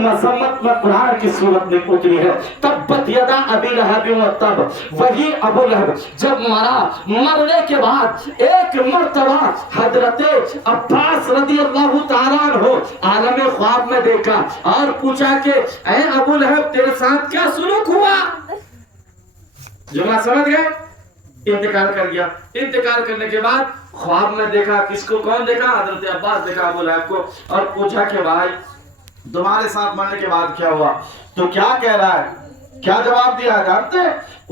मजम्मत में कुरान की सूरत में उतरी है, तब्बत यदा अबी लहब व तब, वही अबू लहब जब मरा, मरने के बाद एक मर्तबा हजरत अब्बास रदियल्लाहु ताला अन्हु आलम ख्वाब में देखा और पूछा कि ऐ अबू लहब तेरे साथ क्या सुलूक हुआ? जुमला समझ गए? इंतकाल कर गया। इंतकाल करने के बाद ख्वाब में देखा, किसको? कौन देखा? हजरत अब्बास देखा अबू लहब को, और पूछा कि भाई तुम्हारे साथ मरने के बाद क्या हुआ? तो क्या कह रहा है, क्या जवाब दिया जानते?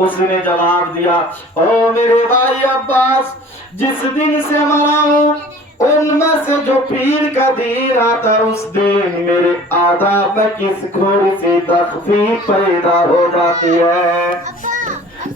उसने जवाब दिया, ओ मेरे भाई अब्बास, जिस दिन से मरा हूं उनमें से जो पीर का दिन आता उस दिन मेरे आदाब में किस थोड़ी सी तखफीफ पैदा हो जाती है,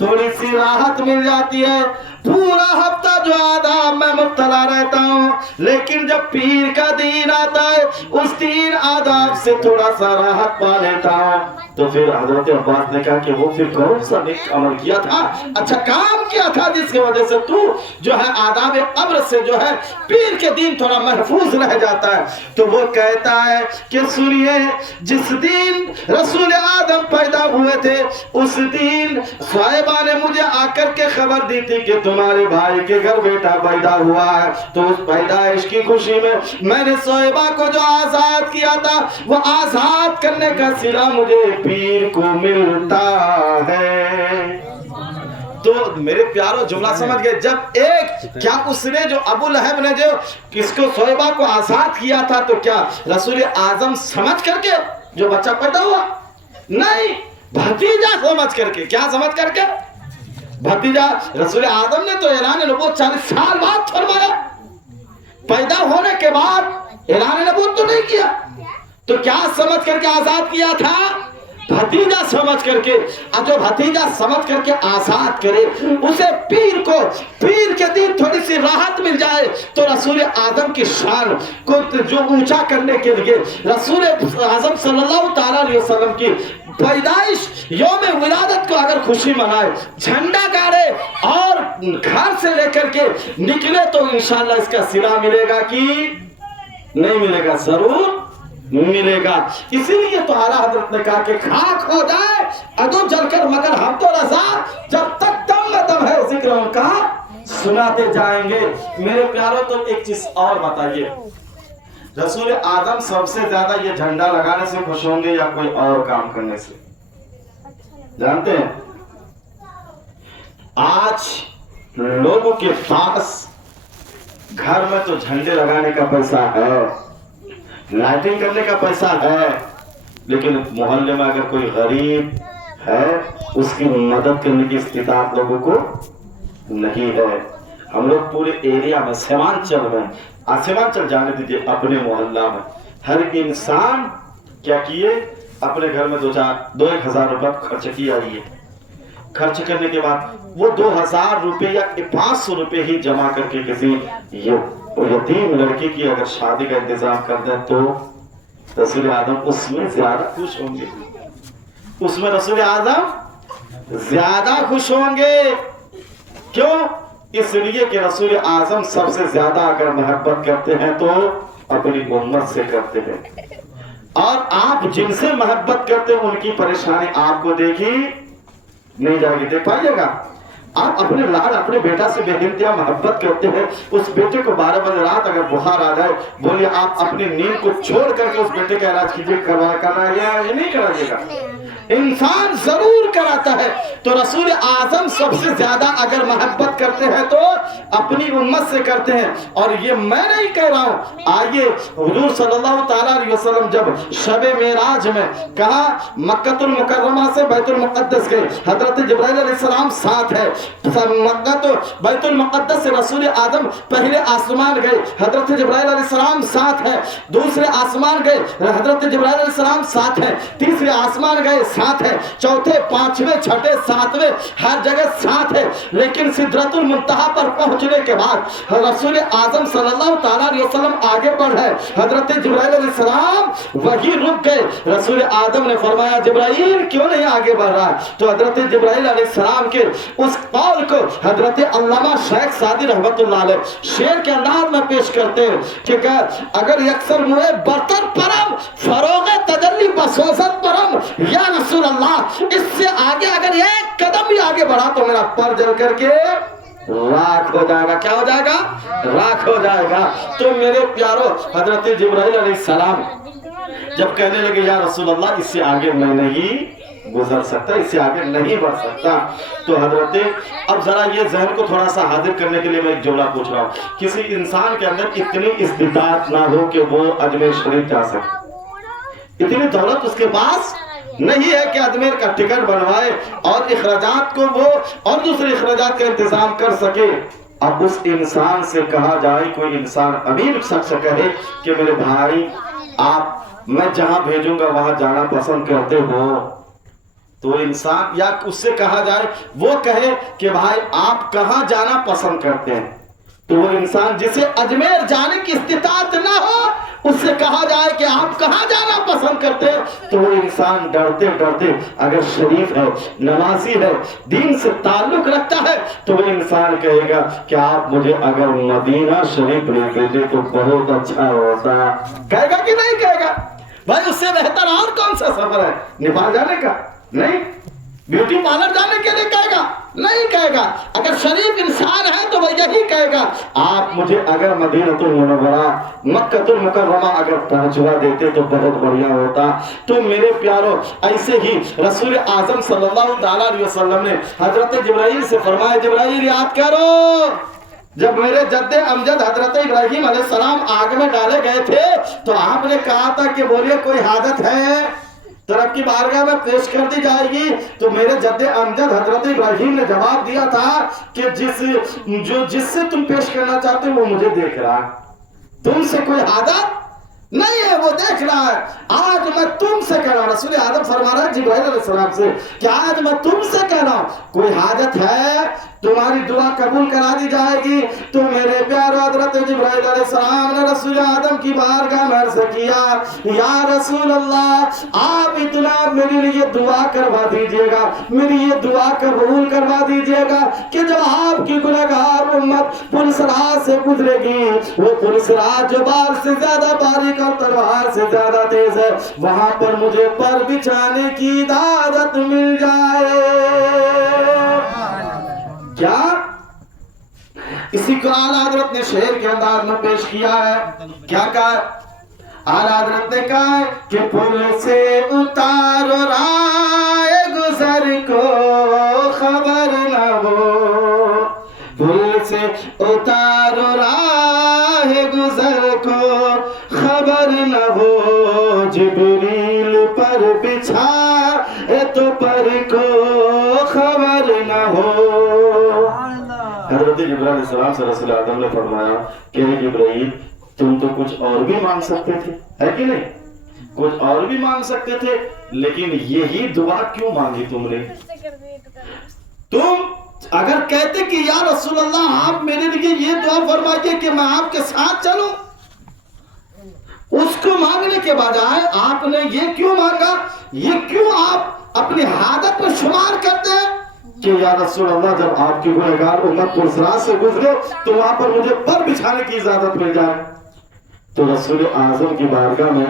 थोड़ी सी राहत मिल जाती है। पूरा हफ्ता जो आदाब में मुब्तला रहता हूँ, लेकिन जब पीर का दिन आता है उस दिन आदाब से थोड़ा सा राहत पा लेता हूँ। तो फिर हजरत अब्बास ने कहा कि वो फिर कौन सा नेक अमल किया था, अच्छा काम किया था जिसकी वजह से तू जो है आदाब अब्र से जो है पीर के दिन थोड़ा महफूज रह जाता है? तो वो कहता है कि सुनिए, जिस दिन रसूल आदम पैदा हुए थे उस दिन साहिबा ने मुझे आकर के खबर दी थी कि तुम्हारे भाई के घर बेटा पैदा हुआ है। तो उस पैदाइश की खुशी में मैंने साहिबा को जो आजाद किया था वो आजाद करने का सिला मुझे पीर को मिलता है। तो मेरे प्यारो जुमला समझ गए? जब एक क्या उसने जो अबू लहब ने जो किसको साहिबा को आजाद किया था, तो क्या रसूल आजम समझ करके जो बच्चा पैदा हुआ? नहीं, भतीजा समझ करके। क्या समझ करके? भतीजा। रसूल आदम ने तो ऐलान नबूवत 40 साल बाद फरमाया, पैदा होने के बाद ऐलान नबूवत तो नहीं किया। तो क्या समझ करके आजाद किया था? भतीजा समझ करके। अब जो भतीजा समझ करके आजाद करे उसे पीर के दिन थोड़ी सी राहत मिल जाए, तो रसूल आदम की शान को जो ऊंचा करने के लिए रसूल आजम सल्लल्लाहु ताला अलैहि वसल्लम की पैदाइश यौम विलादत को अगर खुशी मनाए, झंडा गाड़े और घर से लेकर के निकले, तो इंशाअल्लाह इसका सिला मिलेगा कि नहीं मिलेगा? जरूर मिलेगा। इसीलिए तो आला हजरत ने कहा कि खाक हो जाए अदो जलकर मगर हम तो रजा, जब तक दम में दम है जिक्र उनका सुनाते जाएंगे। मेरे प्यारों, तो एक चीज और बताइए, रसूल आदम सबसे ज्यादा ये झंडा लगाने से खुश होंगे या कोई और काम करने से? जानते हैं, आज लोगों के पास घर में तो झंडे लगाने का पैसा है, लाइटिंग करने का पैसा है, लेकिन मोहल्ले में अगर कोई गरीब है उसकी मदद करने की स्थिति आप लोगों को नहीं है। हम लोग पूरे एरिया में सीमांचल में, सीमांचल जाने दीजिए, अपने मोहल्ला में हर इंसान क्या किए, अपने घर में 2-1 हजार रुपया खर्च किया। ये खर्च करने के बाद वो 2000 रुपये या 500 रुपये ही जमा करके किसी यतीम लड़के की अगर शादी का इंतजाम कर दे, तो रसूल आदम उसमें ज्यादा खुश होंगे। उसमें रसूल आदम ज्यादा खुश होंगे। क्यों? इसलिए कि रसूल आजम सबसे ज्यादा अगर मोहब्बत करते हैं तो अपनी उम्मत से करते हैं, और आप जिनसे मोहब्बत करते हैं उनकी परेशानी आपको देखी नहीं जाएगी। देख पाइएगा, आप अपने लाल अपने बेटा से बेइंतहा मोहब्बत करते हैं, उस बेटे को 12 बजे रात अगर बुखार आ जाए, बोलिए आप अपनी नींद को छोड़ करके उस बेटे का इलाज कीजिए, कराइएगा या नहीं कराइएगा? इंसान जरूर कराता है। तो रसूल आजम सबसे ज्यादा अगर मोहब्बत करते हैं तो अपनी उम्मत से करते हैं। और ये मैं नहीं कह रहा हूं, आइए हुजूर सल्लल्लाहु ताला अलैहि वसल्लम जब शबे मेराज में कहा मक्कतुल मुकर्रमा से बैतुल मुक़द्दस गए, हजरत जिब्राइल अलैहिस्सलाम साथ है। मक्का तो बैतुल मुक़द्दस से रसूल आदम पहले आसमान गए, हजरत जिब्राइल अलैहिस्सलाम साथ है। दूसरे आसमान गए, हजरत जिब्राइल अलैहिस्सलाम साथ है। तीसरे आसमान गए, साथ है। चौथे, पांचवें, छठे, सातवें हर जगह साथ है। लेकिन सिदरतुल मुंतहा पर पहुंचने के बाद रसूल आजम सल्लल्लाहु ताला अलैहि वसल्लम आगे बढ़े, हजरत जिब्राइल अलैहिस्सलाम वहीं रुक गए। रसूल आदम ने फरमाया जिब्राइल क्यों नहीं आगे बढ़ रहा? तो हजरत जिब्राइल अलैहिस्सलाम के उस कौल को हजरत अल्लामा शेख सादी रहमतुल्लाह अलैह शेर के अंदाज में पेश करते हैं कि अगर यक्सर मुए बर्तर परम फरोगे तजल्ली बस आगे अगर एक कदम भी आगे बढ़ा तो मेरा पर जल करके राख हो जाएगा। क्या हो जाएगा? राख हो जाएगा। तो मेरे प्यारो, हजरत जिब्राइल अलैहिस्सलाम जब कहने लगे या रसूल अल्लाह इससे आगे मैं नहीं गुजर सकता, इससे आगे नहीं बढ़ सकता, तो हजरत, अब जरा ये जहन को थोड़ा सा हाजिर करने के लिए मैं एक जुमला पूछ रहा हूँ। किसी इंसान के अंदर इतनी इस्तिताअत ना हो कि वो अजमेर शरीफ जा सके, इतनी दौलत उसके पास नहीं है कि अजमेर का टिकट बनवाए और इखराजात को वो और दूसरे इखराजात का इंतजाम कर सके। अब उस इंसान से कहा जाए, कोई इंसान अमीर शख्स कहे कि मेरे भाई आप मैं जहां भेजूंगा वहां जाना पसंद करते हो, तो इंसान, या उससे कहा जाए वो कहे कि भाई आप कहां जाना पसंद करते हैं, तो वो इंसान जिसे अजमेर जाने की इस्तिताअत ना हो उससे कहा जाए कि आप कहां जाना पसंद करते हैं, तो वो इंसान डरते डरते, अगर शरीफ है, नमाजी है, दीन से ताल्लुक रखता है, तो वो इंसान कहेगा कि आप मुझे अगर मदीना शरीफ ले देते तो बहुत अच्छा होता। कहेगा कि नहीं कहेगा? भाई उससे बेहतर और कौन सा सफर है? नेपाल जाने का नहीं, ब्यूटी पार्लर जाने के लिए कहेगा? नहीं कहेगा। अगर शरीफ इंसान है तो वह यही कहेगा, आप मुझे अगर मदीनतुल मुनव्वरा, मक्कतुल मुकर्रमा अगर पहुंचवा देते तो बहुत बढ़िया होता। तो मेरे प्यारो, ऐसे ही रसूल आजम सल्लल्लाहु ताला अलैहि वसल्लम ने हजरत जिब्राइल से फरमाया, जिब्राइल याद करो जब मेरे जद्दे अमजद हजरत इब्राहिम अलैहिस्सलाम आग में डाले गए थे तो आपने कहा था कि बोलिए कोई हाजत है तो रब की बारगाह में पेश कर दी जाएगी। तो मेरे जद्दे अमजद हजरत इब्राहिम ने जवाब दिया था कि जिससे तुम पेश करना चाहते हो वो मुझे देख रहा है, तुमसे कोई हाजत नहीं है, वो देख रहा है। आज मैं तुमसे कह रहा हूं, रसूल आदम फरमा रहा है जिब्राइल अलैहिस्सलाम से कि आज मैं तुमसे कह रहा हूं, कोई हाजत है, तुम्हारी दुआ कबूल करा दी जाएगी। तो मेरे प्यारे हजरत जिब्राइल अलैहिस्सलाम ने रसूल आदम की बारगाह में अर्ज़ किया, या रसूल अल्लाह आप इतना मेरे लिए दुआ करवा दीजिएगा, मेरी ये दुआ कबूल करवा दीजिएगा कि जब आपकी गुनहगार उम्मत पुलसराज से गुजरेगी, वो पुलसराज जो बार से ज्यादा बारीक और तलवार से ज्यादा तेज है, वहां पर मुझे पर बिछाने की इजाजत मिल जाए। क्या इसी को आला हजरत ने शेर के अंदाज में पेश किया है? क्या कहा आला हजरत ने? कहा कि पुल से उतारो राह गुजर को खबर न हो, पुल से उतारो राह गुजर को खबर न हो, जिब्रील पर बिछा तो पर को खबर न हो। हज़रत जिब्राइल अलैहिस्सलाम से रसूल आदम ने फरमाया कि जिब्राइल तुम तो कुछ और भी मांग सकते थे, है कि नहीं? कुछ और भी मांग सकते थे, लेकिन यही दुआ क्यों मांगी तुमने? तुम अगर कहते कि या रसूल अल्लाह आप मेरे लिए ये दुआ फरमाइए कि मैं आपके साथ चलूं, उसको मांगने के बजाय आपने ये क्यों मांगा? ये क्यों आप अपनी हादत में शुमार करते हैं कि या रसूल अल्लाह जब आपकी गुनहगार उम्मत पुलसराज से गुजरे तो वहां पर मुझे पर बिछाने की इजाजत मिल जाए। तो रसूल आजम की बारगाह में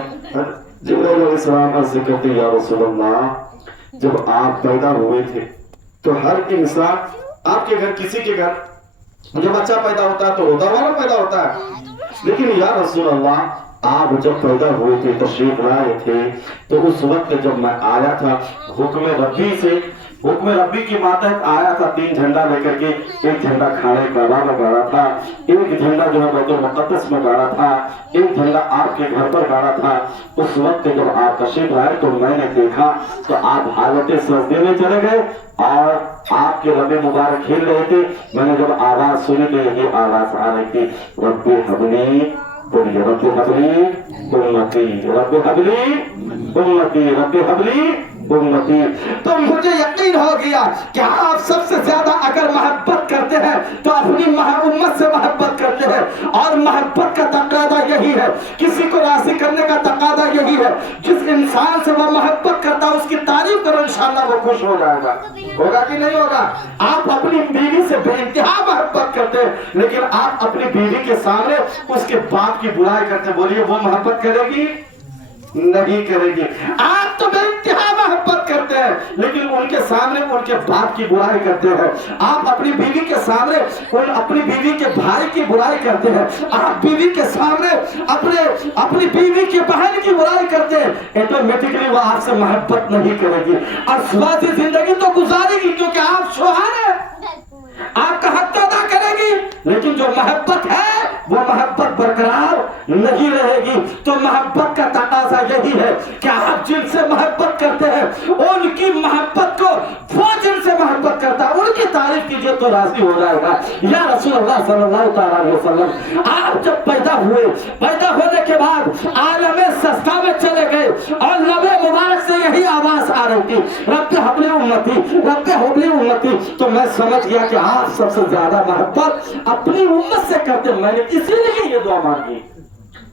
जिब्राइल अलैहिस्सलाम अर्ज़ करते, या रसूल अल्लाह जब आप पैदा हुए थे तो हर इंसान, आपके घर किसी के घर जब बच्चा पैदा होता है तो रोता वाला पैदा होता है, लेकिन या रसूल अल्लाह आप जब पैदा हुए थे, तशरीफ लाए थे, तो उस वक्त जब मैं आया था हुक्म रब्बी की मातहत आया था, 3 झंडा लेकर के, एक झंडा खाने काबा में गाड़ा था, एक झंडा जो है बैतुल मुक़द्दस में गाड़ा था, एक झंडा आपके घर पर गाड़ा था। उस वक्त जब आप तशरीफ लाए तो मैंने देखा तो आप हालत सजदे में चले गए और आपके लबे मुबारक खेल रहे थे। मैंने जब आवाज सुनी तो यही आवाज आ रही थी, रब्बी हबली, बोलिए रब्बी हबली उम्मती, रब्बी हबली उम्मती, रब्बी हबली उम्मती। तो मुझे यकीन हो गया कि आप सबसे ज्यादा अगर मोहब्बत करते हैं तो अपनी उम्मत से मोहब्बत करते हैं, और मोहब्बत का तकादा यही है, किसी को राज़ी करने का तकादा यही है, जिस इंसान से वो मोहब्बत करता है उसकी तारीफ करो, इंशाअल्लाह वो खुश हो जाएगा। होगा कि नहीं होगा? आप अपनी बीवी से बेइंतहा मोहब्बत करते हैं, लेकिन आप अपनी बीवी के सामने उसके बाप की बुराई करते, बोलिए वो मोहब्बत करेगी? नहीं करेगी। आप तो बेइंतहा मोहब्बत करते हैं ہیں لیکن ان کے سامنے ان کے باپ کی برائی کرتے ہیں. آپ اپنی بیوی کے سامنے اپنی بیوی کے بھائی کی برائی کرتے ہیں. آپ بیوی کے سامنے اپنی بیوی کی بہن کی برائی کرتے ہیں. آٹومیٹکلی وہ آپ سے محبت نہیں کرے گی اور سوادھی زندگی تو گزارے گی کیونکہ آپ شوہر ہیں, آپ کا حق ادا کرے گی, لیکن جو محبت ہے وہ محبت برقرار نہیں رہے گی. تو محبت کا تقاضا یہی ہے کہ آپ جن سے محبت کرتے ہیں ان کی محبت کو وہ جن سے محبت کرتا ہے ان کی تعریف کیجئے تو راضی ہو جائے گا. یا رسول اللہ صلی اللہ علیہ وسلم, آپ جب پیدا ہوئے, پیدا ہونے کے بعد عالم سجدہ میں چلے گئے اور لب مبارک سے یہی آواز آ رہی تھی, رب حبلی امتی, رب حبلی امتی. تو میں سمجھ گیا کہ آپ سب سے زیادہ محبت اپنی امت سے کرتے. میں نے اسی لیے یہ دعا مانگی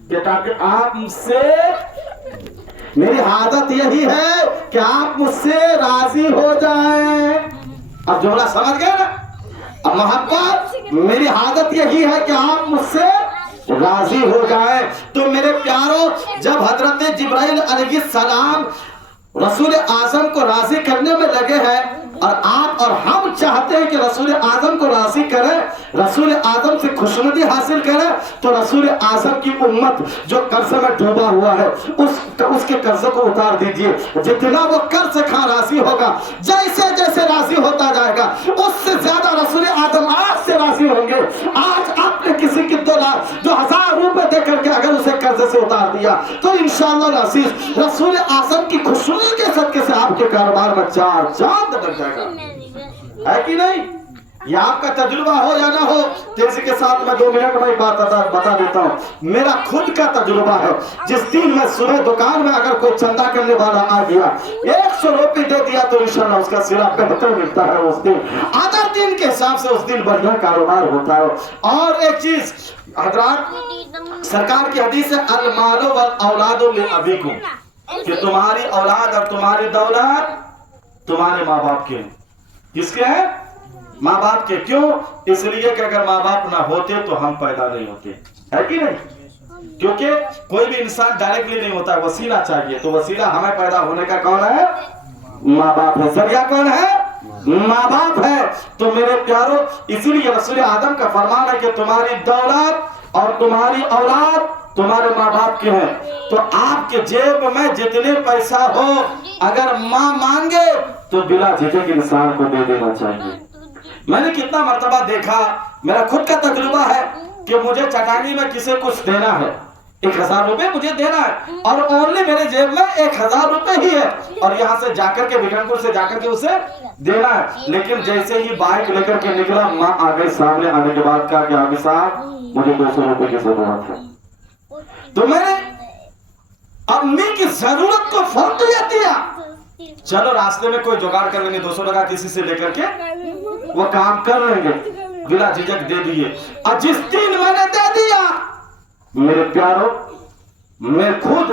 کہ تاکہ آپ مجھ سے, میری عادت یہی ہے کہ آپ مجھ سے راضی ہو جائیں. اب جملہ سمجھ گئے نا, اب محبت میری عادت یہی ہے کہ آپ مجھ سے راضی ہو جائیں. تو میرے پیاروں, جب حضرت جبرائیل علیہ السلام رسول اعظم کو راضی کرنے میں لگے ہیں اور آپ اور ہم چاہتے ہیں کہ رسول اعظم کو راضی کریں, رسول اعظم سے خوشنودی حاصل کریں, تو رسول اعظم کی امت جو قرض میں ڈوبا ہوا ہے اس کے قرض کو اتار دیجئے. جتنا وہ قرض سے کھا راضی ہوگا, جیسے جیسے راضی ہوتا جائے گا اس سے زیادہ رسول اعظم آپ سے راضی ہوں گے. آج آپ نے کسی کی 2,000 روپے دے کر کے اگر اسے قرض سے اتار دیا تو انشاءاللہ العزیز رسول اعظم کی خوشنودی کے صدقے سے آپ کے کاروبار میں 4 چاند لگ جائے گا. ہے کہ نہیں؟ یہ آپ کا تجربہ ہو یا نہ ہو, تیزی کے ساتھ میں 2 منٹ میں بات بتا دیتا ہوں. میرا خود کا تجربہ ہے. جس دن میں صبح دکان میں اگر کوئی چندہ کرنے والا آ گیا, 100 روپے دے دیا تو انشاءاللہ اس کا سلا بہتر ملتا ہے اس دن. آدھا دن کے حساب سے اس دن بڑھیا کاروبار ہوتا ہے. اور ایک چیز حضرات, سرکار کی حدیث ہے المال والاولاد لابیکم, کہ تمہاری اولاد اور تمہاری دولت تمہارے ماں باپ کے ہیں. کس کے ہیں؟ ماں باپ کے. کیوں؟ اس لیے کہ اگر ماں باپ نہ ہوتے تو ہم پیدا نہیں ہوتے. ہے کہ نہیں؟ کیونکہ کوئی بھی انسان ڈائریکٹلی نہیں ہوتا, وسیلہ چاہیے. تو وسیلہ ہمیں پیدا ہونے کا کون ہے؟ ماں باپ ہے. ذریعہ کون ہے؟ ماں باپ ہے. تو میرے پیاروں, اسی لیے رسول اعظم کا فرمان ہے کہ تمہاری دولت اور تمہاری اولاد تمہارے ماں باپ کے ہیں. تو آپ کے جیب میں جتنے پیسہ ہو اگر ماں مانگے تو بلا جھجک انسان کو دے دینا چاہیے. میں نے کتنا مرتبہ دیکھا, میرا خود کا تجربہ ہے کہ مجھے چٹانی میں کسے کچھ دینا ہے, 1000 روپے مجھے دینا ہے اور اونلی میرے جیب میں 1000 روپے ہی ہے اور یہاں سے جا کر کے بگنپور سے جا کر کے اسے دینا ہے. لیکن جیسے ہی بائک لے کر کے نکلا, ماں آ گئی سامنے. آنے کے بعد کہا کہ حافظ صاحب مجھے 200 روپے کی ضرورت ہے. تو میں نے امی کی ضرورت کو فوقیت دیا. چلو راستے میں کوئی جگاڑ کر لیں گے, 200 ٹکا کسی سے لے کر کے وہ کام کر لیں گے, بلا جھجک دے دیے. اور جس دن میں نے دے دیا, میرے پیاروں, میں خود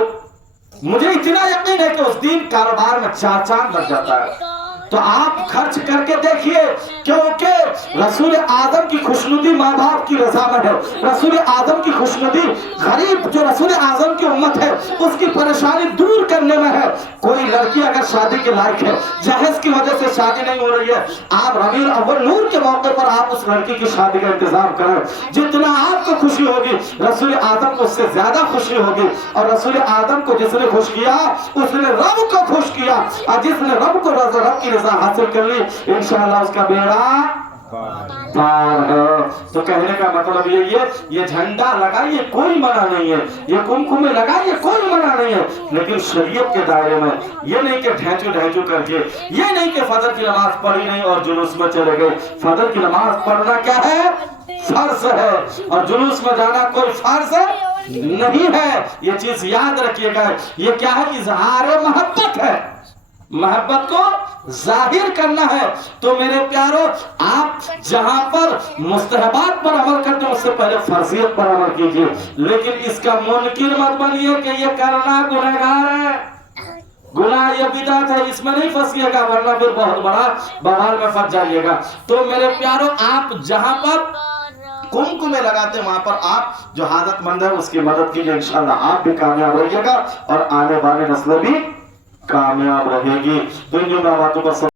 مجھے اتنا یقین ہے کہ اس دن کاروبار میں 4 چاند لگ جاتا ہے. تو آپ خرچ کر کے دیکھیے, کیونکہ رسول اعظم کی خوشنودی ماں باپ کی رضا میں ہے. رسول اعظم کی خوشنودی غریب جو رسول اعظم کی امت ہے اس کی پریشانی دور کرنے میں ہے. کوئی لڑکی اگر شادی کے لائق ہے, جہیز کی وجہ سے شادی نہیں ہو رہی ہے, آپ ربیع الاول نور کے موقع پر آپ اس لڑکی کی شادی کا انتظام کریں. جتنا آپ کو خوشی ہوگی رسول اعظم کو اس سے زیادہ خوشی ہوگی. اور رسول اعظم کو جس نے خوش کیا اس نے رب کو خوش کیا, اور جس نے رب کو رب کی رضا حاصل کر لی انشاءاللہ اس کا بیڑا پار ہے. تو کہنے کا مطلب یہ جھنڈا لگائیے کوئی منع نہیں ہے, یہ کمکمے لگائیے کوئی منع نہیں ہے, لیکن شریعت کے دائرے میں. یہ نہیں کہ ڈھینچو کر کے, یہ نہیں کہ فجر کی نماز پڑھی نہیں اور جلوس میں چلے گئے. فجر کی نماز پڑھنا کیا ہے؟ فرض ہے, اور جلوس میں جانا کوئی فرض نہیں ہے. یہ چیز یاد رکھیے گا. یہ کیا ہے؟ اظہار محبت ہے, محبت کو ظاہر کرنا ہے. تو میرے پیاروں, آپ جہاں پر مستحبات پر عمل کرتے ہیں اس سے پہلے فرضیت پر عمل کیجئے, لیکن اس کا منکر مت بنیے کہ یہ کرنا گنہگار ہے, گناہ یہ بدعت ہے, اس میں نہیں پھنسیے گا ورنہ پھر بہت بڑا بوال میں پھنس جائیے گا. تو میرے پیاروں, آپ جہاں پر کمکمے لگاتے ہیں وہاں پر آپ جو حاجت مند ہے اس کی مدد کیجئے, انشاءاللہ آپ بھی کامیاب رہیے گا اور آنے والے نسلیں بھی कामयाब रहेगी। तो इन जो मैं बातों पर